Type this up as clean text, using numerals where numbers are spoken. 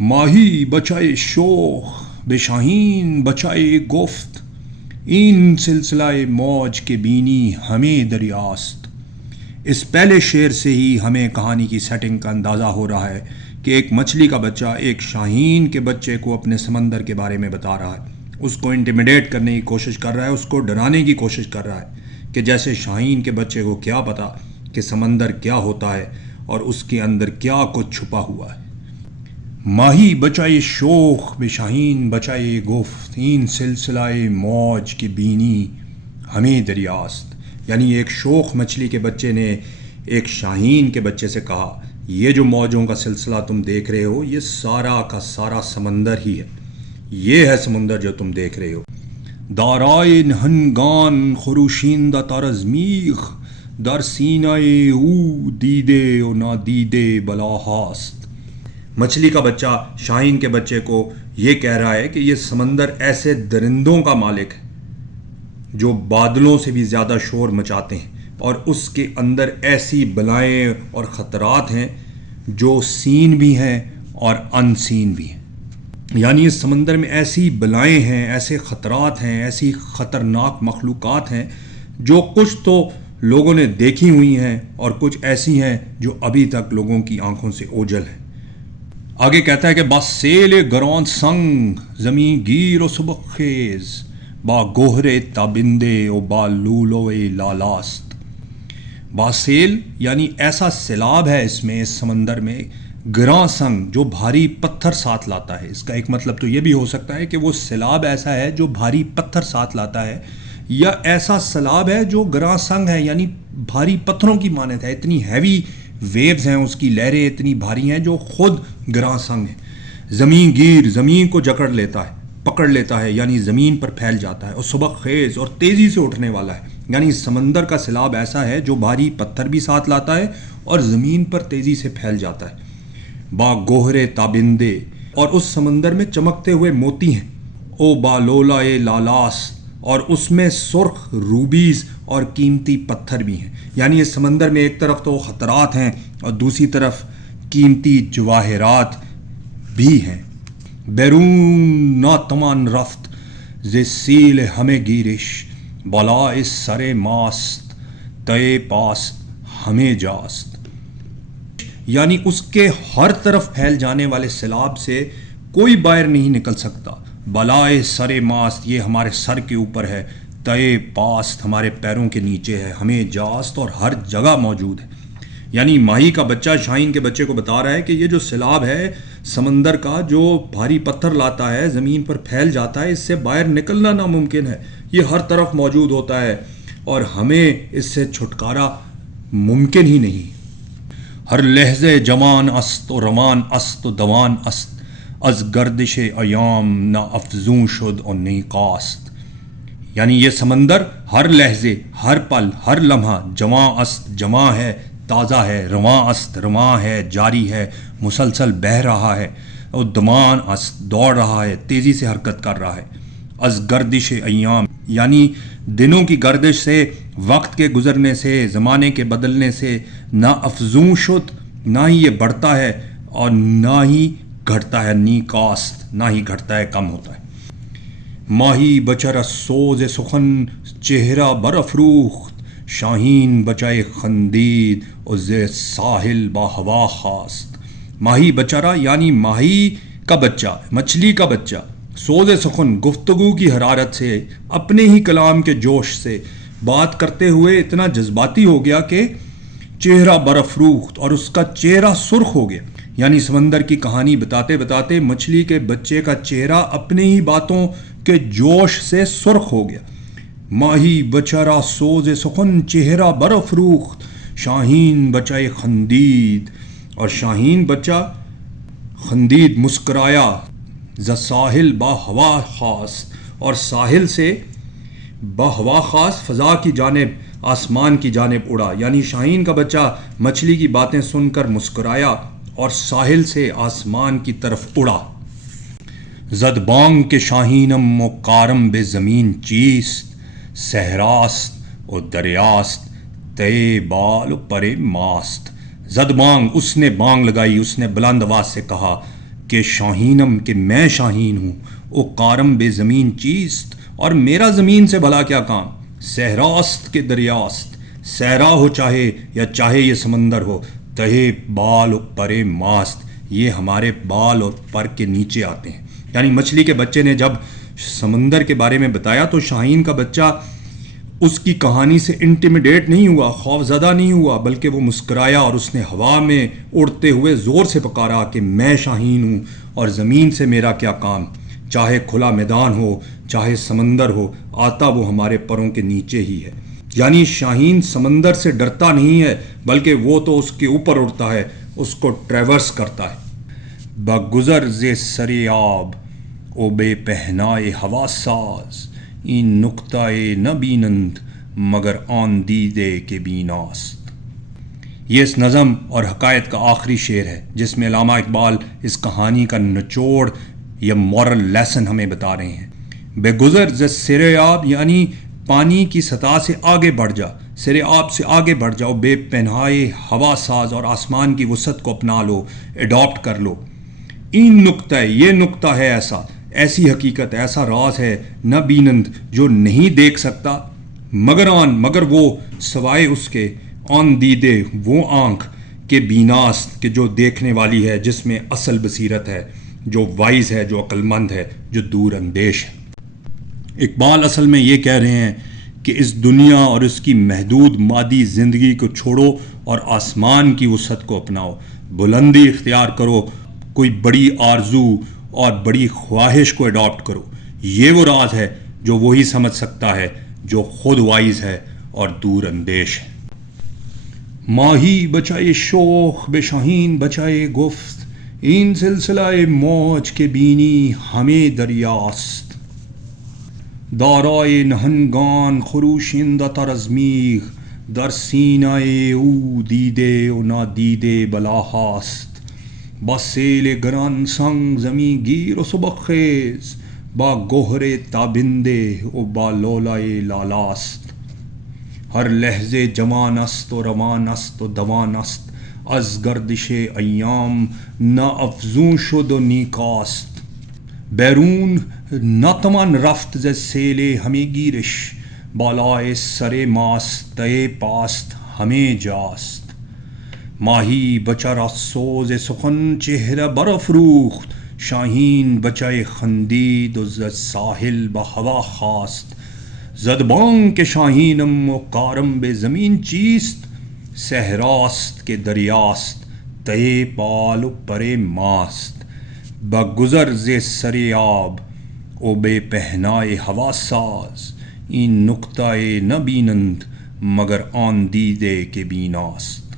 ماہی بچائے شوخ بے شاہین بچائے گفت، این سلسلہ موج کے بینی ہمیں دریاست۔ اس پہلے شعر سے ہی ہمیں کہانی کی سیٹنگ کا اندازہ ہو رہا ہے کہ ایک مچھلی کا بچہ ایک شاہین کے بچے کو اپنے سمندر کے بارے میں بتا رہا ہے، اس کو انٹیمیڈیٹ کرنے کی کوشش کر رہا ہے، اس کو ڈرانے کی کوشش کر رہا ہے کہ جیسے شاہین کے بچے کو کیا پتا کہ سمندر کیا ہوتا ہے اور اس کے اندر کیا کچھ چھپا ہوا ہے۔ ماہی بچائے شوخ بے شاہین بچائے گفت، این سلسلہ موج کی بینی ہمیں دریاست۔ یعنی ایک شوخ مچھلی کے بچے نے ایک شاہین کے بچے سے کہا، یہ جو موجوں کا سلسلہ تم دیکھ رہے ہو یہ سارا کا سارا سمندر ہی ہے، یہ ہے سمندر جو تم دیکھ رہے ہو۔ دارائے نہنگان خروشیندہ ترزمیخ، در سینہ او دیدے و نادیدے بلا ہاست۔ مچھلی کا بچہ شاہین کے بچے کو یہ کہہ رہا ہے کہ یہ سمندر ایسے درندوں کا مالک ہے جو بادلوں سے بھی زیادہ شور مچاتے ہیں، اور اس کے اندر ایسی بلائیں اور خطرات ہیں جو سین بھی ہیں اور ان سین بھی ہیں۔ یعنی اس سمندر میں ایسی بلائیں ہیں، ایسے خطرات ہیں، ایسی خطرناک مخلوقات ہیں جو کچھ تو لوگوں نے دیکھی ہوئی ہیں اور کچھ ایسی ہیں جو ابھی تک لوگوں کی آنکھوں سے اوجھل ہیں۔ آگے کہتا ہے کہ با سیل گران سنگ زمین گیر و سبک خیز، با گوہر تابندے و با لولو لالاست۔ با سیل یعنی ایسا سیلاب ہے اس میں، اس سمندر میں، گراں سنگ جو بھاری پتھر ساتھ لاتا ہے۔ اس کا ایک مطلب تو یہ بھی ہو سکتا ہے کہ وہ سیلاب ایسا ہے جو بھاری پتھر ساتھ لاتا ہے، یا ایسا سیلاب ہے جو گراں سنگ ہے یعنی بھاری پتھروں کی مانند ہے، اتنی ہیوی ویوز ہیں، اس کی لہریں اتنی بھاری ہیں جو خود گراں سنگ ہیں۔ زمین گیر زمین کو جکڑ لیتا ہے، پکڑ لیتا ہے، یعنی زمین پر پھیل جاتا ہے، اور سبق خیز اور تیزی سے اٹھنے والا ہے، یعنی سمندر کا سیلاب ایسا ہے جو بھاری پتھر بھی ساتھ لاتا ہے اور زمین پر تیزی سے پھیل جاتا ہے۔ با گوہر تابندے، اور اس سمندر میں چمکتے ہوئے موتی ہیں، او با لولا لالاست، اور اس میں سرخ روبیز اور قیمتی پتھر بھی ہیں۔ یعنی اس سمندر میں ایک طرف تو خطرات ہیں اور دوسری طرف قیمتی جواہرات بھی ہیں۔ بیرون ناتمان رفت ز سیل ہمیں گیرش، بالائے سر ماست تے پاست ہمیں جاست۔ یعنی اس کے ہر طرف پھیل جانے والے سیلاب سے کوئی باہر نہیں نکل سکتا۔ بالائے سر ماست یہ ہمارے سر کے اوپر ہے، تے پاست ہمارے پیروں کے نیچے ہے، ہمیں جاست اور ہر جگہ موجود ہے۔ یعنی ماہی کا بچہ شاہین کے بچے کو بتا رہا ہے کہ یہ جو سیلاب ہے سمندر کا، جو بھاری پتھر لاتا ہے، زمین پر پھیل جاتا ہے، اس سے باہر نکلنا ناممکن ہے، یہ ہر طرف موجود ہوتا ہے اور ہمیں اس سے چھٹکارا ممکن ہی نہیں۔ ہر لحظے جوان است و روان است و دوان است، از گردش ایام نہ افزوں شد و نی کاست۔ یعنی یہ سمندر ہر لحظے، ہر پل، ہر لمحہ جواں است جواں ہے، تازہ ہے، رواں است رواں ہے، جاری ہے، مسلسل بہہ رہا ہے، اور دوان است دوڑ رہا ہے، تیزی سے حرکت کر رہا ہے۔ از گردش ایام یعنی دنوں کی گردش سے، وقت کے گزرنے سے، زمانے کے بدلنے سے، نہ افزوں شد نہ ہی یہ بڑھتا ہے اور نہ ہی گھٹتا ہے، نی کاست نہ ہی گھٹتا ہے، کم ہوتا ہے۔ ماہی بچر سوز سخن چہرہ برافروخت، شاہین بچائے خندید و ز ساحل با ہوا خاست۔ ماہی بچارا یعنی ماہی کا بچہ، مچھلی کا بچہ، سوز سخن گفتگو کی حرارت سے، اپنے ہی کلام کے جوش سے بات کرتے ہوئے اتنا جذباتی ہو گیا کہ چہرہ برافروخت، اور اس کا چہرہ سرخ ہو گیا۔ یعنی سمندر کی کہانی بتاتے بتاتے مچھلی کے بچے کا چہرہ اپنے ہی باتوں کے جوش سے سرخ ہو گیا۔ ماہی بچارا سوز سخن چہرہ برافروخت، شاہین بچائے خندید، اور شاہین بچہ خندید مسکرایا، ز ساحل با ہوا خاست، اور ساحل سے با ہوا خاص فضا کی جانب، آسمان کی جانب اڑا۔ یعنی شاہین کا بچہ مچھلی کی باتیں سن کر مسکرایا اور ساحل سے آسمان کی طرف اڑا۔ زد بانگ کے شاہینم و کارم بے زمین چیست، صحراست و دریاست تے بال و پر ماست۔ زد بانگ اس نے بانگ لگائی، اس نے بلند آواز سے کہا کہ شاہینم کہ میں شاہین ہوں، او کارم بے زمین چیست، اور میرا زمین سے بھلا کیا کام، صحراست کے دریاست، صحرا ہو چاہے یا چاہے یہ سمندر ہو، تہے بال و پرے ماست، یہ ہمارے بال اور پر کے نیچے آتے ہیں۔ یعنی مچھلی کے بچے نے جب سمندر کے بارے میں بتایا تو شاہین کا بچہ اس کی کہانی سے انٹیمیڈیٹ نہیں ہوا، خوف زدہ نہیں ہوا، بلکہ وہ مسکرایا اور اس نے ہوا میں اڑتے ہوئے زور سے پکارا کہ میں شاہین ہوں اور زمین سے میرا کیا کام، چاہے کھلا میدان ہو چاہے سمندر ہو، آتا وہ ہمارے پروں کے نیچے ہی ہے۔ یعنی شاہین سمندر سے ڈرتا نہیں ہے، بلکہ وہ تو اس کے اوپر اڑتا ہے، اس کو ٹریورس کرتا ہے۔ بگذر ز سر آب او بے پہنائے ہوا ساز، این نکتۂ نہ بینند مگر آن دیدے کے بیناست۔ یہ اس نظم اور حکایت کا آخری شعر ہے جس میں علامہ اقبال اس کہانی کا نچوڑ یا مورل لیسن ہمیں بتا رہے ہیں۔ بے گزر ز سر آب یعنی پانی کی سطح سے آگے بڑھ جا، سر آب سے آگے بڑھ جاؤ، بے پنہائے ہوا ساز اور آسمان کی وسعت کو اپنا لو، اڈاپٹ کر لو۔ این نکتہ یہ نکتہ ہے ایسا، ایسی حقیقت، ایسا راز ہے، نہ بینند جو نہیں دیکھ سکتا، مگر وہ سوائے اس کے، آن دیدے وہ آنکھ کے بیناست کہ جو دیکھنے والی ہے، جس میں اصل بصیرت ہے، جو وائز ہے، جو عقل مند ہے، جو دور اندیش ہے۔ اقبال اصل میں یہ کہہ رہے ہیں کہ اس دنیا اور اس کی محدود مادی زندگی کو چھوڑو اور آسمان کی وسعت کو اپناؤ، بلندی اختیار کرو، کوئی بڑی آرزو اور بڑی خواہش کو اڈاپٹ کرو۔ یہ وہ راز ہے جو وہی سمجھ سکتا ہے جو خود وائز ہے اور دور اندیش ہے۔ ماہی بچائے شوخ بے شاہین بچائے گفت، این سلسلہ موج کے بینی ہمیں دریاست۔ دارائے نہنگان خروشندہ تر از میغ، در سینہ او دیدے و نادیدے بلا ہاست۔ با سیل گران سنگ زمیں گیر و سبک خیز، با گہر تابندے و با لولائے لالاست۔ ہر لحظے جوان است و روان است و دوان است، از گردش ایام نہ افزون شد و نی کاست۔ بیرون ناتوان رفت ز سیل ہمیں گیرش، بالائے سر ماست تہے پاست ہمیں جاست۔ ماہی بچر از سوز سخن چہرہ برافروخت، شاہین بچہ خندید و ز ساحل بہ ہوا خاست۔ زد بانگ کہ شاہینم و کارم بے زمین چیست، صحراست کے دریاست، تہے بال و پر ماست۔ بگذر ز سر آب او بے پہنائے ہوا ساز، این نکتۂ نہ بینند مگر آن دیدے کے بیناست۔